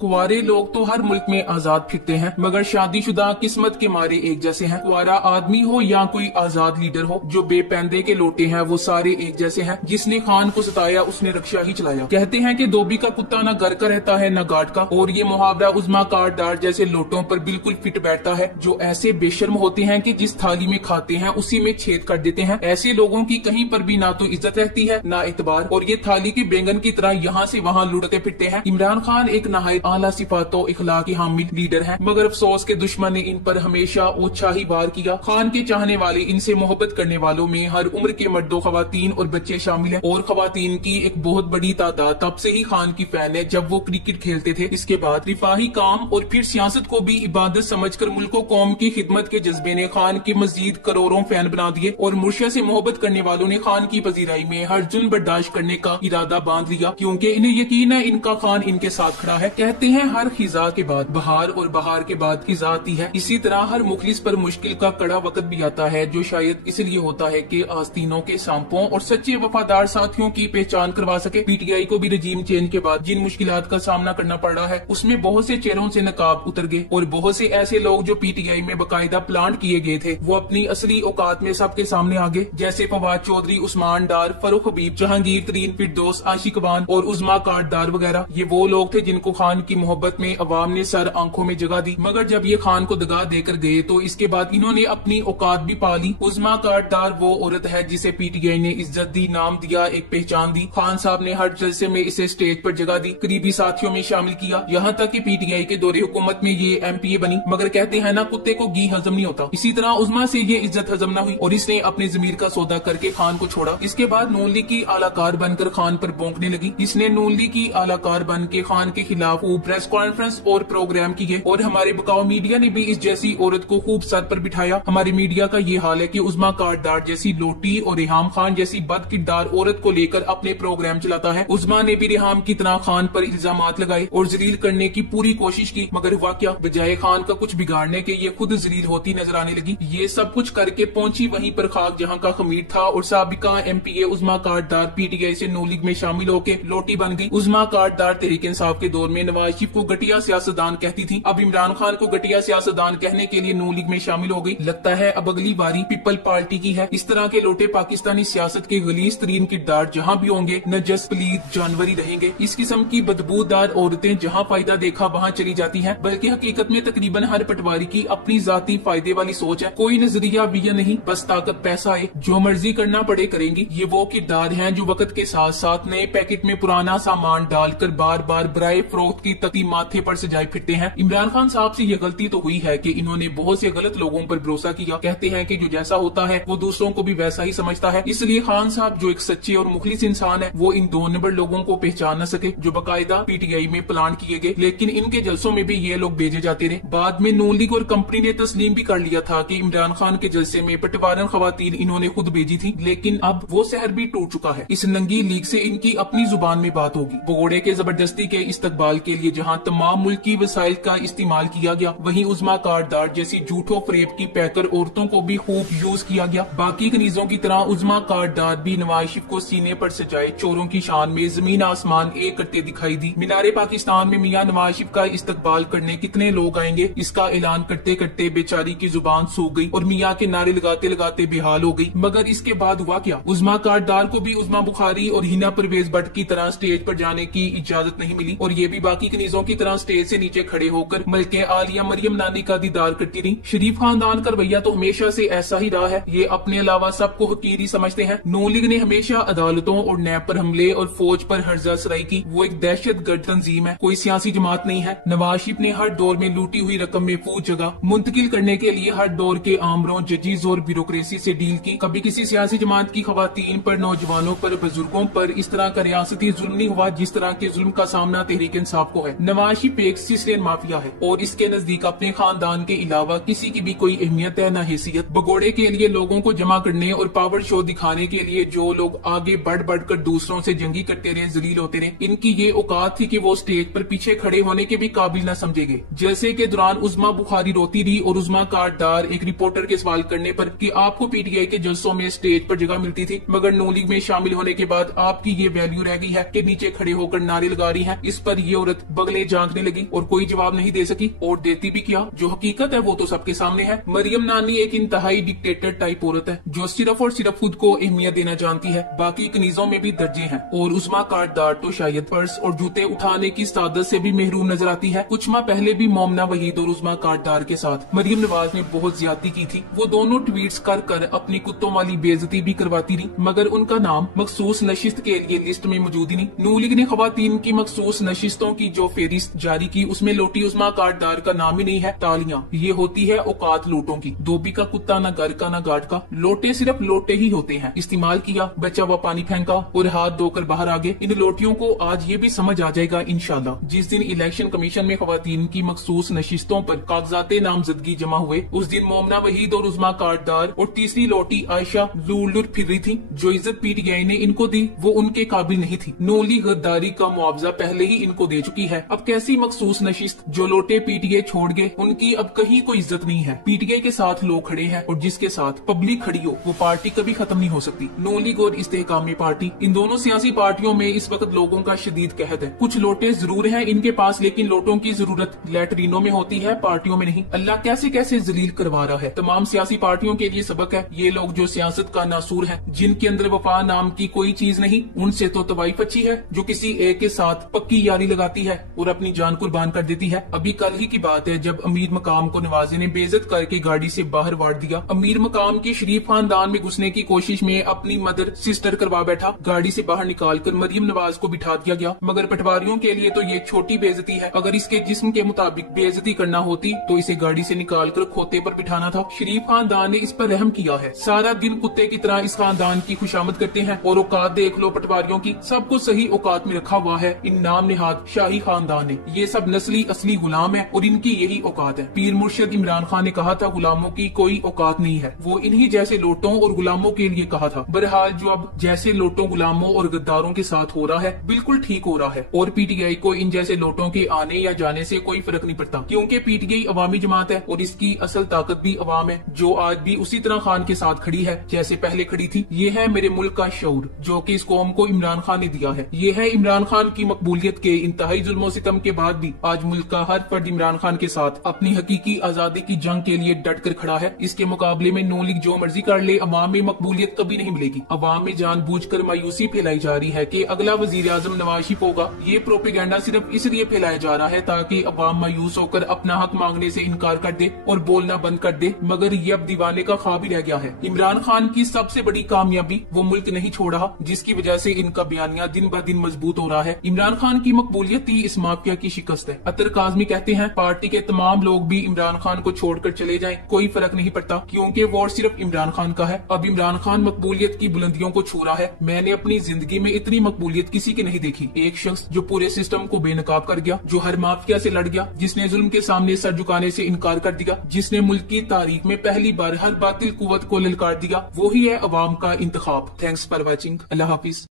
कुंवारे लोग तो हर मुल्क में आजाद फिरते हैं, मगर शादीशुदा किस्मत के मारे एक जैसे हैं। कुंवारा आदमी हो या कोई आजाद लीडर हो, जो बेपैंदे के लोटे हैं वो सारे एक जैसे हैं। जिसने खान को सताया उसने रक्षा ही चलाया। कहते हैं कि धोबी का कुत्ता न घर का रहता है न घाट का, और ये मुहावरा उज़्मा काट डार जैसे लोटों पर बिल्कुल फिट बैठता है, जो ऐसे बेशर्म होते हैं कि जिस थाली में खाते हैं उसी में छेद कर देते हैं। ऐसे लोगों की कहीं पर भी ना तो इज्जत रहती है ना इतबार, और ये थाली के बैंगन की तरह यहाँ से वहाँ लुढ़कते फिरते हैं। इमरान खान एक नहायत आला सिफातों इखलाक की हामिल लीडर हैं, मगर अफसोस के दुश्मन ने इन पर हमेशा ओछा ही वार किया। खान के चाहने वाले, इनसे मोहब्बत करने वालों में हर उम्र के मर्दों, खवातीन और बच्चे शामिल हैं, और खवातीन की एक बहुत बड़ी तादाद तब से ही खान की फैन है जब वो क्रिकेट खेलते थे। इसके बाद रिफाही काम और फिर सियासत को भी इबादत समझकर मुल्को कौम की खिदमत के जज्बे ने खान के मजीद करोड़ों फैन बना दिए, और मुर्शिया से मोहब्बत करने वालों ने खान की पजीराई में हर जुल्म बर्दाश्त करने का इरादा बांध लिया, क्योंकि इन्हें यकीन है इनका खान इनके साथ खड़ा है। कहते हैं हर खिजा के बाद बहार और बहार के बाद खिजा आती है। इसी तरह हर मुखलिस पर मुश्किल का कड़ा वक्त भी आता है, जो शायद इसलिए होता है कि आस्तीनों के सांपों और सच्चे वफादार साथियों की पहचान करवा सके। पीटीआई को भी रजीम चेंज के बाद जिन मुश्किलात का सामना करना पड़ रहा है, उसमें बहुत से चेहरों से नकाब उतर गए, और बहुत से ऐसे लोग जो पीटीआई में बाकायदा प्लांट किए गए थे वो अपनी असली औकात में सबके सामने आ गए, जैसे फवाद चौधरी, उस्मान डार, फरूख हबीब, जहांगीर तरीन, फिरदौस, आशिक वान और उज़्मा काट डार वगैरह। ये वो लोग थे जिनको खान की मोहब्बत में अवाम ने सर आंखों में जगह दी, मगर जब ये खान को दगा देकर गए तो इसके बाद इन्होंने अपनी औकात भी पा ली। उज़्मा काट डार वो औरत है जिसे पीटीआई ने इज्जत दी, नाम दिया, एक पहचान दी। खान साहब ने हर जलसे में इसे स्टेज पर जगह दी, करीबी साथियों में शामिल किया, यहाँ तक कि पीटीआई के दौरे हुकूमत में ये एमपीए बनी। मगर कहते हैं ना, कुत्ते को घी हजम नहीं होता, इसी तरह उज़्मा से ये इज्जत हजम न हुई और इसने अपने जमीर का सौदा करके खान को छोड़ा। इसके बाद नून लीग की आलाकार बनकर खान पर भौंकने लगी। इसने नून लीग की आलाकार बन के खान के खिलाफ प्रेस कॉन्फ्रेंस और प्रोग्राम किए, और हमारे बकाऊ मीडिया ने भी इस जैसी औरत को खूब सर पर बिठाया। हमारे मीडिया का ये हाल है कि उज़्मा काट डार जैसी लोटी और रेहाम खान जैसी बद किरदार औरत को लेकर अपने प्रोग्राम चलाता है। उज़्मा ने भी रेहाम की तरह खान पर इल्जामात लगाए और जलील करने की पूरी कोशिश की, मगर हुआ क्या, बजाय खान का कुछ बिगाड़ने के ये खुद जलील होती नजर आने लगी। ये सब कुछ करके पहुंची वहीं पर खाक जहां का खमीर था, और साबिका एमपीए उज़्मा काट डार पीटीआई से नून लीग में शामिल होकर लोटी बन गई। उज़्मा काट डार तहरीक इंसाफ के दौर में नवाज शरीफ को घटिया सियासतदान कहती थी, अब इमरान खान को घटिया सियासतदान कहने के लिए नून लीग में शामिल हो गई। लगता है अब अगली बारी पीपल पार्टी की है। इस तरह के लोटे पाकिस्तानी सियासत के गलीज तरीन किरदार जहाँ भी होंगे नजस पलीद जानवरी रहेंगे। इस किस्म की बदबूदार औरतें जहाँ फायदा देखा वहाँ चली जाती हैं, बल्कि हकीकत में तकरीबन हर पटवारी की अपनी जाती फायदे वाली सोच है। कोई नजरिया विया नहीं, बस ताकत पैसा आए, जो मर्जी करना पड़े करेंगी। ये वो किरदार हैं जो वक्त के साथ साथ नए पैकेट में पुराना सामान डालकर बार बार बराए फरोख्त की तख्ती माथे पर सजाए फिरते हैं। इमरान खान साहब से ये गलती तो हुई है कि इन्होंने बहुत से गलत लोगों पर भरोसा किया। कहते हैं कि जो जैसा होता है वो दूसरों को भी वैसा ही समझता है, इसलिए खान साहब जो एक सच्चे और मुखलिस इंसान है, वो इन 2 नंबर लोगों को पहचान न सके जो बाकायदा पीटीआई में प्लान किए गए, लेकिन इनके जलसों में भी ये लोग भेजे जाते रहे। बाद में नून लीग और कंपनी ने तस्लीम भी कर लिया था कि इमरान खान के जलसे में पटवारन खवातीन इन्होंने खुद भेजी थी, लेकिन अब वो शहर भी टूट चुका है। इस नंगी लीग से इनकी अपनी जुबान में बात होगी। भगोड़े के जबरदस्ती के इस्तकबाल के लिए जहाँ तमाम मुल्की वसाइल का इस्तेमाल किया गया, वहीं उज़्मा काट डार जैसी झूठो फरेब की पैकर औरतों को भी खूब यूज किया गया। बाकी कनीजों की तरह उज़्मा काट डार भी नवाज शरीफ को सीने पर सजाए चोरों की शान में जमीन आसमान एक करते दिखाई दी। मीनारे पाकिस्तान में मियां नवाज शरीफ का इस्तकबाल करने कितने लोग आएंगे, इसका ऐलान करते करते बेचारी की जुबान सूख गई और मियां के नारे लगाते लगाते बेहाल हो गई। मगर इसके बाद हुआ क्या, उज़्मा काट डार को भी उज़्मा बुखारी और हिना परवेज भट्ट की तरह स्टेज पर जाने की इजाजत नहीं मिली, और ये भी बाकी कनीजों की तरह स्टेज से नीचे खड़े होकर मलके आलिया मरियम नानी का दीदार करती रही। शरीफ खानदान का रवैया तो हमेशा से ऐसा ही रहा है, ये अपने अलावा सबको हकीर ही समझते हैं। नून लीग ने हमेशा अदालतों और नैब पर हमले और फौज पर हर्जा सराई की, वो एक दहशतगर्द तंजीम है, कोई सियासी जमात नहीं है। नवाज शरीफ ने हर दौर में लूटी हुई रकम महफूज जगह मुंतकिल करने के लिए हर दौर के आमरों, जजीज और ब्यूरोक्रेसी से डील की। कभी किसी सियासी जमात की खवातीन पर, नौजवानों पर, बुजुर्गों पर इस तरह का रियासती जुल्म नहीं हुआ जिस तरह के जुल्म का सामना तहरीक इंसाफ को है। नवाज शरीफ एक सिसलियन माफिया है और इसके नजदीक अपने खानदान के अलावा किसी की भी कोई अहमियत है न हैसियत। भगोड़े के लिए लोगों को जमा करने और पावर शो दिखाने के लिए जो लोग आगे बढ़ बढ़कर दूसरों से जंगी करते रहे, जलील होते रहे, इनकी ये औकात थी कि वो स्टेज पर पीछे खड़े होने के भी काबिल न समझे गए। जलसे के दौरान उज़्मा बुखारी रोती रही और उज़्मा काट डार एक रिपोर्टर के सवाल करने पर कि आपको पीटीआई के जलसों में स्टेज पर जगह मिलती थी, मगर नून लीग में शामिल होने के बाद आपकी ये वैल्यू रह गई है कि नीचे खड़े होकर नारे लगा रही है। इस पर ये औरत बगलें झांकने लगी और कोई जवाब नहीं दे सकी, और देती भी क्या, जो हकीकत है वो तो सबके सामने है। मरियम नानी एक इंतहाई डिक्टेटर टाइप औरत है जो सिर्फ और सिर्फ खुद को अहमियत देना जानती है, बाकी कनीजों में भी दर्जे हैं। और उस्मा कार्डदार तो शायद पर्स और जूते उठाने की सादत से भी महरूम नजर आती है। कुछ माह पहले भी मोमना वहीद और उस्मा कार्डदार के साथ मरियम नवाज ने बहुत ज्यादती की थी। वो दोनों ट्वीट्स कर कर अपनी कुत्तों वाली बेइज्जती भी करवाती रही, मगर उनका नाम मखसूस नशिस्त के लिए लिस्ट में मौजूद ही नहीं। नून लीग ने खवातीन की मखसूस नशिस्तों की जो फेरिस्त जारी की उसमें लोटी उस्मा कार्डदार का नाम ही नहीं है। तालियां, ये होती है औकात लोटों की। धोबी का कुत्ता ना घर का ना घाट का, लोटे सिर्फ लोटे ही होते हैं। इस्तेमाल किया, बचा हुआ पानी फेंका और हाथ धोकर बाहर आ गए। इन लोटियों को आज ये भी समझ आ जाएगा इंशाल्लाह। जिस दिन इलेक्शन कमीशन में खवातीन की मखसूस नशिस्तों पर कागजाते नामजदगी जमा हुए, उस दिन मोमना वहीद और उस्मा कार्डदार और तीसरी लोटी आयशा लूर फिर रही थी। जो इज्जत पीटीआई ने इनको दी वो उनके काबिल नहीं थी। नोली गद्दारी का मुआवजा पहले ही इनको दे चुकी है। अब कैसी मखसूस नशिस्त, जो लोटे पीटीआई छोड़ गए उनकी अब कहीं कोई इज्जत नहीं है। पीटीआई के साथ लोग खड़े हैं और जिसके साथ पब्लिक खड़ी हो वो पार्टी कभी खत्म नहीं हो सकती। नून लीग और इस्तेहकामी पार्टी, इन दोनों सियासी पार्टियों में इस वक्त लोगों का शदीद कहत है। कुछ लोटे जरूर हैं इनके पास, लेकिन लोटों की जरूरत लैटरीनों में होती है, पार्टियों में नहीं। अल्लाह कैसे कैसे जलील करवा रहा है। तमाम सियासी पार्टियों के लिए सबक है। ये लोग जो सियासत का नासूर है, जिनके अंदर वफा नाम की कोई चीज नहीं, उनसे तो तवाइफ अच्छी है जो किसी एक के साथ पक्की यारी लगाती है और अपनी जान कुर्बान कर देती है। अभी कल ही की बात है जब अमीर मकाम को नवाजे ने बेइज्जत करके गाड़ी से बाहर वाड़ दिया। अमीर मकाम की शरीफ खानदान में घुसने की कोशिश में अपनी मदर सिस्टर करवा बैठा। गाड़ी से बाहर निकालकर मरियम नवाज को बिठा दिया गया। मगर पटवारियों के लिए तो ये छोटी बेइज्जती है। अगर इसके जिस्म के मुताबिक बेइज्जती करना होती तो इसे गाड़ी से निकालकर खोते पर बिठाना था। शरीफ खानदान ने इस पर रहम किया है। सारा दिन कुत्ते की तरह इस खानदान की खुशामद करते हैं। और औकात देख लो पटवारियों की, सबको सही औकात में रखा हुआ है इन नाम निहाद शाही खानदान ने। ये सब नस्ली असली गुलाम है और इनकी यही औकात है। पीर मुर्शिद इमरान खान ने कहा था गुलामों की कोई औकात नहीं है, वो इन्हीं जैसे लोटों और गुलामों के लिए कहा था। बहरहाल जो अब जैसे लोटों गुलामों और गद्दारों के साथ हो रहा है बिल्कुल ठीक हो रहा है। और पीटीआई को इन जैसे लोटों के आने या जाने से कोई फर्क नहीं पड़ता, क्योंकि पीटीआई अवामी जमात है और इसकी असल ताकत भी अवाम है, जो आज भी उसी तरह खान के साथ खड़ी है जैसे पहले खड़ी थी। ये है मेरे मुल्क का शऊर जो कि इस कौम को इमरान खान ने दिया है। ये है इमरान खान की मकबूलियत के इंतहाई जुल्म सितम के बाद भी आज मुल्क का हर फर्द इमरान खान के साथ अपनी हकीकी आजादी की जंग के लिए डट कर खड़ा है। इसके मुकाबले में नून लीग जो मर्जी कर ले, अवाम में मकबूलियत कभी नहीं मिलेगी। अवाम में जानबूझकर मायूसी फैलाई जा रही है कि अगला वजीर आजम नवाज शरीफ होगा। ये प्रोपेगेंडा सिर्फ इसलिए फैलाया जा रहा है ताकि अवाम मायूस होकर अपना हक मांगने से इनकार कर दे और बोलना बंद कर दे, मगर ये अब दीवाने का ख्वाब ही रह गया है। इमरान खान की सबसे बड़ी कामयाबी वो मुल्क नहीं छोड़ रहा, जिसकी वजह से इनका बयानिया दिन ब दिन मजबूत हो रहा है। इमरान खान की मकबूलियत ही इस माफिया की शिकस्त है। अतर काजमी कहते हैं पार्टी के तमाम लोग भी इमरान खान को छोड़कर चले जाएं, कोई फर्क नहीं पड़ता, क्योंकि वोट सिर्फ इमरान खान का है। अब इमरान खान मकबूलियत की बुलंदियों को छू रहा है। मैंने अपनी जिंदगी में इतनी मकबूलियत किसी की नहीं देखी। एक शख्स जो पूरे सिस्टम को बेनकाब कर गया, जो हर माफिया से लड़ गया, जिसने जुल्म के सामने सर झुकाने से इनकार कर दिया, जिसने मुल्क की तारीख में पहली बार हर बातिल कुव्वत को ललकार दिया, वो ही है अवाम का इंतखाब। Thanks for watching. Allah Hafiz.